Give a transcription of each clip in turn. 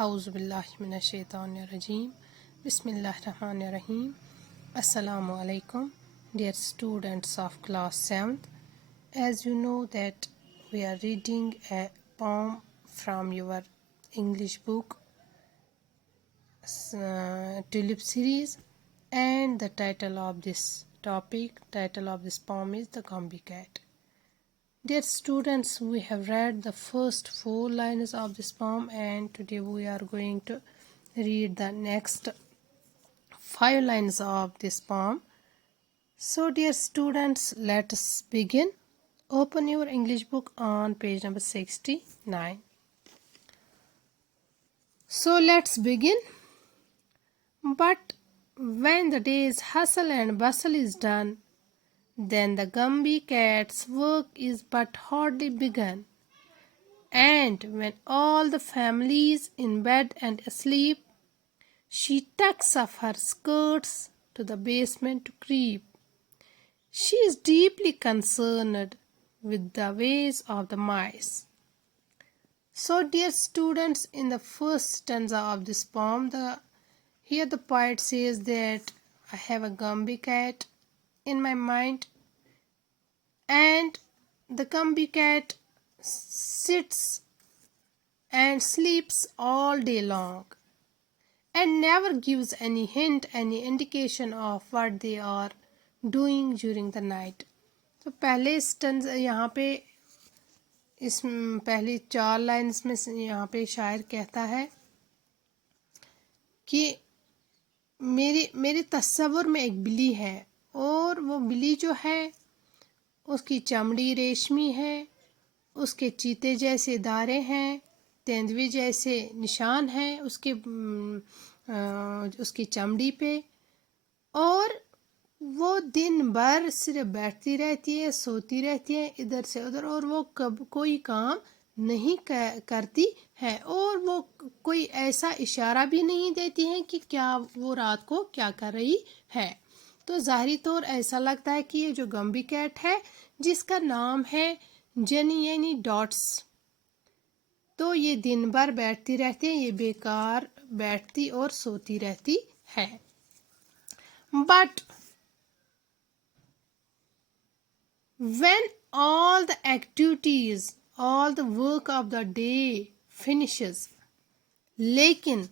اعوذ باللہ من الشیطان الرجیم بسم اللہ الرحمن الرحیم السلام علیکم dear students of class 7th. As you know that we are reading a poem from your English book Tulip series, and the title of this poem is The Gumby Cat. Dear students, we have read the first 4 lines of this poem, and today we are going to read the next 5 lines of this poem. So dear students, let us begin. Open your English book on page number 69. So let's begin. But when the day's hustle and bustle is done, then the Gumby Cat's work is but hardly begun. And when all the family's in bed and asleep, she tucks up her skirts to the basement to creep. She is deeply concerned with the ways of the mice. So, dear students, in the first stanza of this poem, here the poet says that I have a Gumby cat in my mind, and the Gumby cat sits and sleeps all day long and never gives any hint, any indication of what they are doing during the night. تو پہلے اسٹنز یہاں پہ اس پہلی 4 lines میں یہاں پہ شاعر کہتا ہے کہ میرے تصور میں ایک بلی ہے، اور وہ بلی جو ہے اس کی چمڑی ریشمی ہے، اس کے چیتے جیسے دارے ہیں، تیندوے جیسے نشان ہیں اس کی چمڑی پہ، اور وہ دن بھر صرف بیٹھتی رہتی ہے، سوتی رہتی ہے ادھر سے ادھر، اور وہ کوئی کام نہیں کرتی ہے، اور وہ کوئی ایسا اشارہ بھی نہیں دیتی ہے کہ کیا وہ رات کو کیا کر رہی ہے. تو ظاہری طور ایسا لگتا ہے کہ یہ جو گمبی کیٹ ہے جس کا نام ہے جنی یعنی ڈاٹس، تو یہ دن بھر بیٹھتی رہتی ہے، یہ بیکار بیٹھتی اور سوتی رہتی ہے. But when all the activities, all the work of the day finishes, لیکن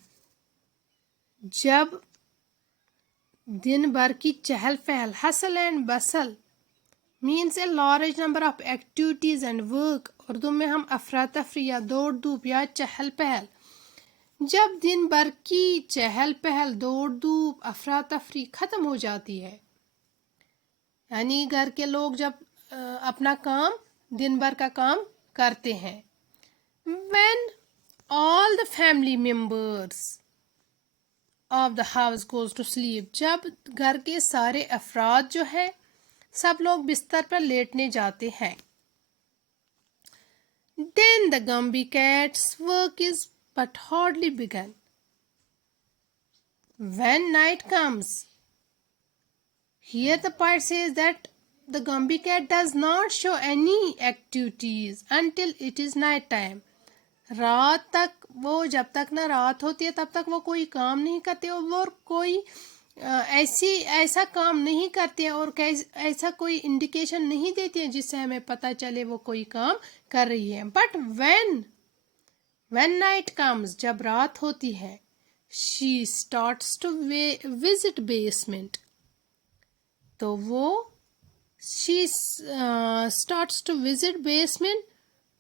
جب دن بھر کی چہل پہل hustle and bustle means a large number of activities and work، Urdu میں ہم افراتفری یا دوڑ دھوپ یا چہل پہل، جب دن بھر کی چہل پہل دوڑ دھوپ افراتفری ختم ہو جاتی ہے، یعنی گھر کے لوگ جب اپنا کام دن بھر کا کام کرتے ہیں. when all the family members of the house goes to sleep، جب گھر کے سارے افراد جو ہیں سب لوگ بستر پر لیٹنے جاتے ہیں، then the Gumby cat's work is but hardly begun. when night comes, here the poet says that the Gumby cat does not show any activities until it is night time. رات تک وہ جب تک نہ رات ہوتی ہے تب تک وہ کوئی کام نہیں کرتے، اور کوئی ایسا کام نہیں کرتے اور ایسا کوئی انڈیکیشن نہیں دیتی ہے جس سے ہمیں پتہ چلے وہ کوئی کام کر رہی ہے. بٹ when night comes، جب رات ہوتی ہے، she starts to visit basement، تو وہ she starts to visit basement.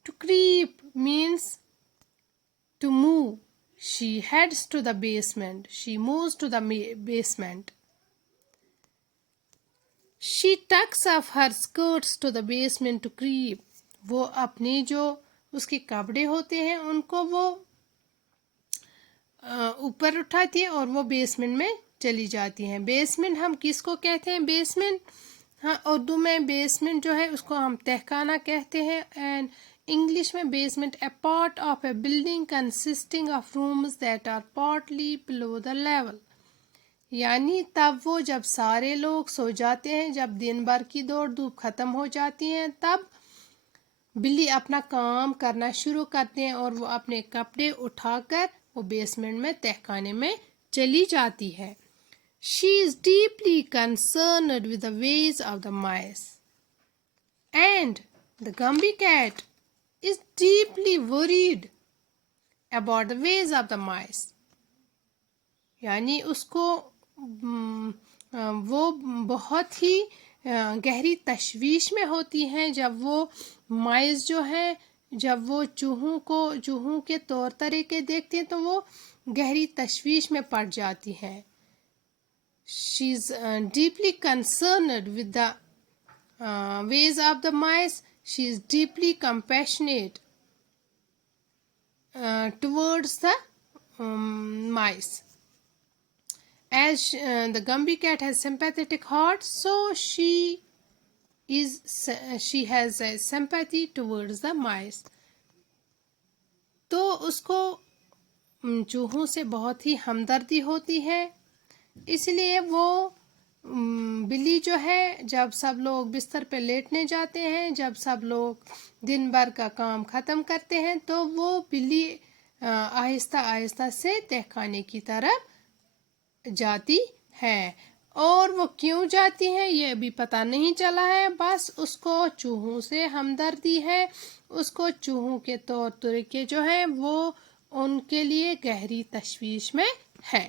To creep means to move. She heads to the basement. She moves to the basement. She tucks up her skirts to the basement to creep. وہ اپنے جو اس کے کپڑے ہوتے ہیں ان کو وہ اوپر اٹھاتی ہے اور وہ بیسمنٹ میں چلی جاتی ہیں. بیسمنٹ ہم کس کو کہتے ہیں؟ بیسمنٹ ہاں اردو میں بیسمنٹ جو ہے اس کو ہم تہخانہ کہتے ہیں، اینڈ انگلش میں basement a part of a building consisting of rooms that are partly below the level. یعنی تب وہ جب سارے لوگ سو جاتے ہیں، جب دن بھر کی دوڑ دھوپ ختم ہو جاتی ہیں، تب بلی اپنا کام کرنا شروع کرتے ہیں اور وہ اپنے کپڑے اٹھا کر وہ بیسمنٹ میں تہخانے میں چلی جاتی ہے. She is deeply concerned with the ways of the mice. And the Gumby cat is deeply worried about the ways of the mice. یعنی اس کو وہ بہت ہی گہری تشویش میں ہوتی ہیں جب وہ مائز جو ہیں جب وہ چوہوں کے طور طریقے دیکھتے ہیں تو وہ گہری تشویش میں پڑ جاتی ہیں. She is deeply concerned with the ways of the mice. She is deeply compassionate towards the mice. As the Gumby cat has sympathetic heart, so she has a sympathy towards the mice. تو اس کو چوہوں سے بہت ہی ہمدردی ہوتی ہے، اس لیے وہ بلی جو ہے جب سب لوگ بستر پہ لیٹنے جاتے ہیں، جب سب لوگ دن بھر کا کام ختم کرتے ہیں تو وہ بلی آہستہ آہستہ سے تہخانے کی طرف جاتی ہے. اور وہ کیوں جاتی ہے یہ ابھی پتہ نہیں چلا ہے، بس اس کو چوہوں سے ہمدردی ہے، اس کو چوہوں کے طور طریقے جو ہیں وہ ان کے لیے گہری تشویش میں ہے.